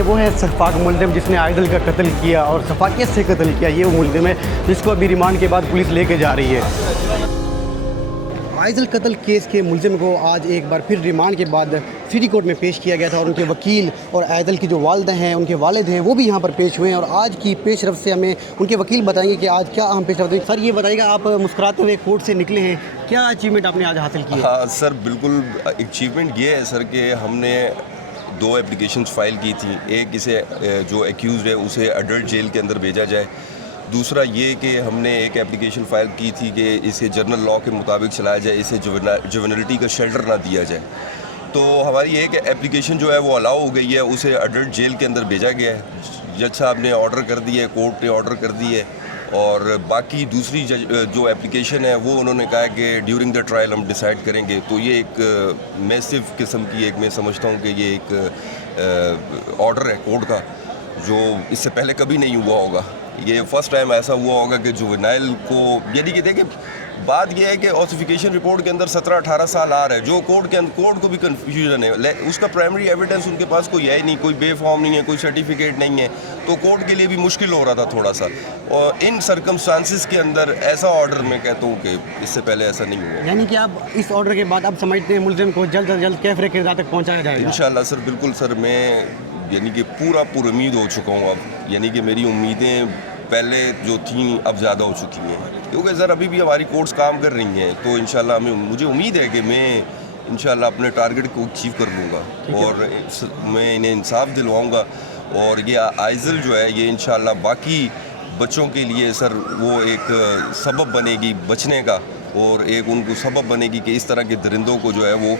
ये वो है शफाक मुल्ज़िम जिसने आइदल का कत्ल किया, और शफाकियत से कत्ल किया। ये वो मुल्ज़िम है जिसको अभी रिमांड के बाद पुलिस लेके जा रही है। आइदल कत्ल केस के मुल्ज़िम को आज एक बार फिर रिमांड के बाद सिटी कोर्ट में पेश किया गया था, और उनके वकील और आइदल की जो वालिदा हैं, उनके वालिद हैं, वो भी यहाँ पर पेश हुए हैं। और आज की पेशरफ से हमें उनके वकील बताएंगे कि आज क्या अहम पेशरफ हुई। सर ये बताइएगा, आप मुस्कुराते हुए कोर्ट से निकले हैं, क्या अचीवमेंट आपने आज हासिल की है? हाँ सर, बिल्कुल अचीवमेंट ये है सर कि हमने 2 एप्लीकेशंस फाइल की थी। एक इसे जो एक्यूज़ है उसे अडल्ट जेल के अंदर भेजा जाए, दूसरा ये कि हमने एक एप्लीकेशन फ़ाइल की थी कि इसे जर्नल लॉ के मुताबिक चलाया जाए, इसे जुवेनिलिटी का शेल्टर ना दिया जाए। तो हमारी एक एप्लीकेशन जो है वो अलाउ हो गई है, उसे अडल्ट जेल के अंदर भेजा गया है। जज साहब ने ऑर्डर कर दिए, कोर्ट ने ऑर्डर कर दिए, और बाकी दूसरी जो एप्लीकेशन है वो उन्होंने कहा कि ड्यूरिंग द ट्रायल हम डिसाइड करेंगे। तो ये एक मैसिव किस्म की एक, मैं समझता हूँ कि ये एक ऑर्डर है कोर्ट का जो इससे पहले कभी नहीं हुआ होगा। ये फर्स्ट टाइम ऐसा हुआ होगा कि जुवेनाइल को, यानी कि देखिए बात यह है कि ऑसिफिकेशन रिपोर्ट के अंदर 17-18 साल आ रहा है, जो कोर्ट को भी कन्फ्यूजन है। उसका प्राइमरी एविडेंस उनके पास कोई है ही नहीं, कोई बेफॉर्म नहीं है, कोई सर्टिफिकेट नहीं है, तो कोर्ट के लिए भी मुश्किल हो रहा था थोड़ा सा। और इन सर्कमस्टांसिस के अंदर ऐसा ऑर्डर मैं कहता हूँ कि इससे पहले ऐसा नहीं हुआ। यानी कि आप इस ऑर्डर के बाद अब समझते हैं मुल्ज़िम को जल्द से जल्द कैफरे किरदार तक पहुँचाया जाएगा? इंशाल्लाह सर, बिल्कुल सर। मैं यानी कि पूरा पुरुमीद हो चुका हूँ अब, यानी कि मेरी उम्मीदें पहले जो थी अब ज़्यादा हो चुकी हैं, क्योंकि सर अभी भी हमारी कोर्ट्स काम कर रही हैं। तो इंशाल्लाह मुझे उम्मीद है कि मैं इंशाल्लाह अपने टारगेट को अचीव कर लूँगा और मैं इन्हें इंसाफ दिलवाऊँगा। और ये आइज़ल जो है ये इंशाल्लाह बाकी बच्चों के लिए सर वो एक सबब बनेगी बचने का, और एक उनको सबब बनेगी कि इस तरह के दरिंदों को जो है वो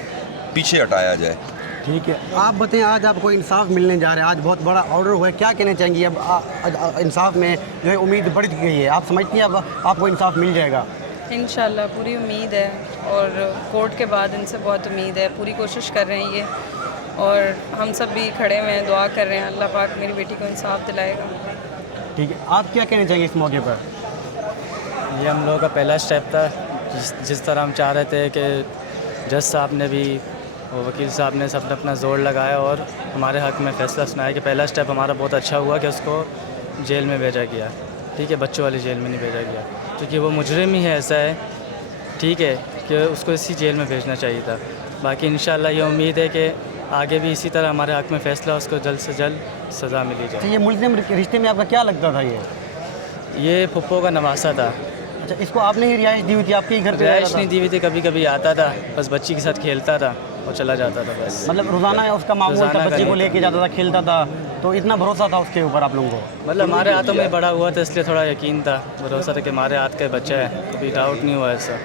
पीछे हटाया जाए। ठीक है, आप बताएं, आज आपको इंसाफ मिलने जा रहा है, आज बहुत बड़ा ऑर्डर हुआ है, क्या कहना चाहेंगी? अब इंसाफ में जो है उम्मीद बढ़ गई है, आप समझती हैं अब आपको इंसाफ मिल जाएगा? इंशाल्लाह पूरी उम्मीद है, और कोर्ट के बाद इनसे बहुत उम्मीद है। पूरी कोशिश कर रहे हैं ये, और हम सब भी खड़े हुए हैं, दुआ कर रहे हैं अल्लाह पाक मेरी बेटी को इंसाफ दिलाएगा। ठीक है, आप क्या कहना चाहेंगे इस मौके पर? ये हम लोगों का पहला स्टेप था, जिस तरह हम चाह रहे थे कि जज साहब ने भी और वकील साहब ने सब ने अपना ज़ोर लगाया और हमारे हक़ में फ़ैसला सुनाया कि पहला स्टेप हमारा बहुत अच्छा हुआ कि उसको जेल में भेजा गया। ठीक है, बच्चों वाली जेल में नहीं भेजा गया, क्योंकि वो मुजरिम ही है, ऐसा है। ठीक है कि उसको इसी जेल में भेजना चाहिए था। बाकी इंशाल्लाह ये उम्मीद है कि आगे भी इसी तरह हमारे हक़ में फ़ैसला, उसको जल्द से जल्द सज़ा मिली जाए। ये मुल्ज़िम रिश्ते में आपका क्या लगता था? ये फुप्पो का नवासा था। अच्छा, इसको आपने ही रिहाइश दी हुई थी? आपके ही घर पे रिहाइश नहीं दी हुई थी, कभी कभी आता था, बस बच्ची के साथ खेलता था और चला जाता था बस। मतलब रोज़ाना उसका मामूल था, बच्ची को लेके जाता था, खेलता था, तो इतना भरोसा था उसके ऊपर आप लोगों को? मतलब हमारे हाथों में बड़ा हुआ था, इसलिए थोड़ा यकीन था, भरोसा था कि हमारे हाथ का बच्चा है, कभी डाउट नहीं हुआ ऐसा।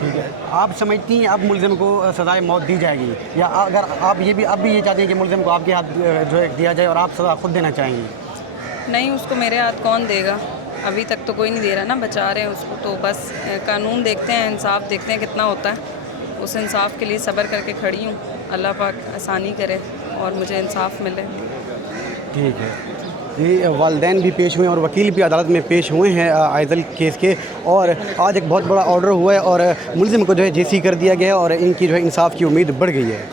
ठीक है, आप समझती हैं अब मुल्ज़िम को सज़ाए मौत दी जाएगी, या अगर आप ये भी अब भी ये चाहते हैं कि मुल्ज़िम को आपके हाथ जो है दिया जाए और आप सज़ा खुद देना चाहेंगी? नहीं, उसको मेरे हाथ कौन देगा? अभी तक तो कोई नहीं दे रहा ना, बचा रहे हैं उसको। तो बस कानून देखते हैं, इंसाफ देखते हैं कितना होता है। उस इंसाफ के लिए सब्र करके खड़ी हूँ, अल्लाह पाक आसानी करे और मुझे इंसाफ मिले। ठीक है, ये वालिदैन भी पेश हुए हैं और वकील भी अदालत में पेश हुए हैं आइदल केस के, और आज एक बहुत बड़ा ऑर्डर हुआ है और मुल्ज़िम को जो है जेसी कर दिया गया है और इनकी जो है इंसाफ की उम्मीद बढ़ गई है।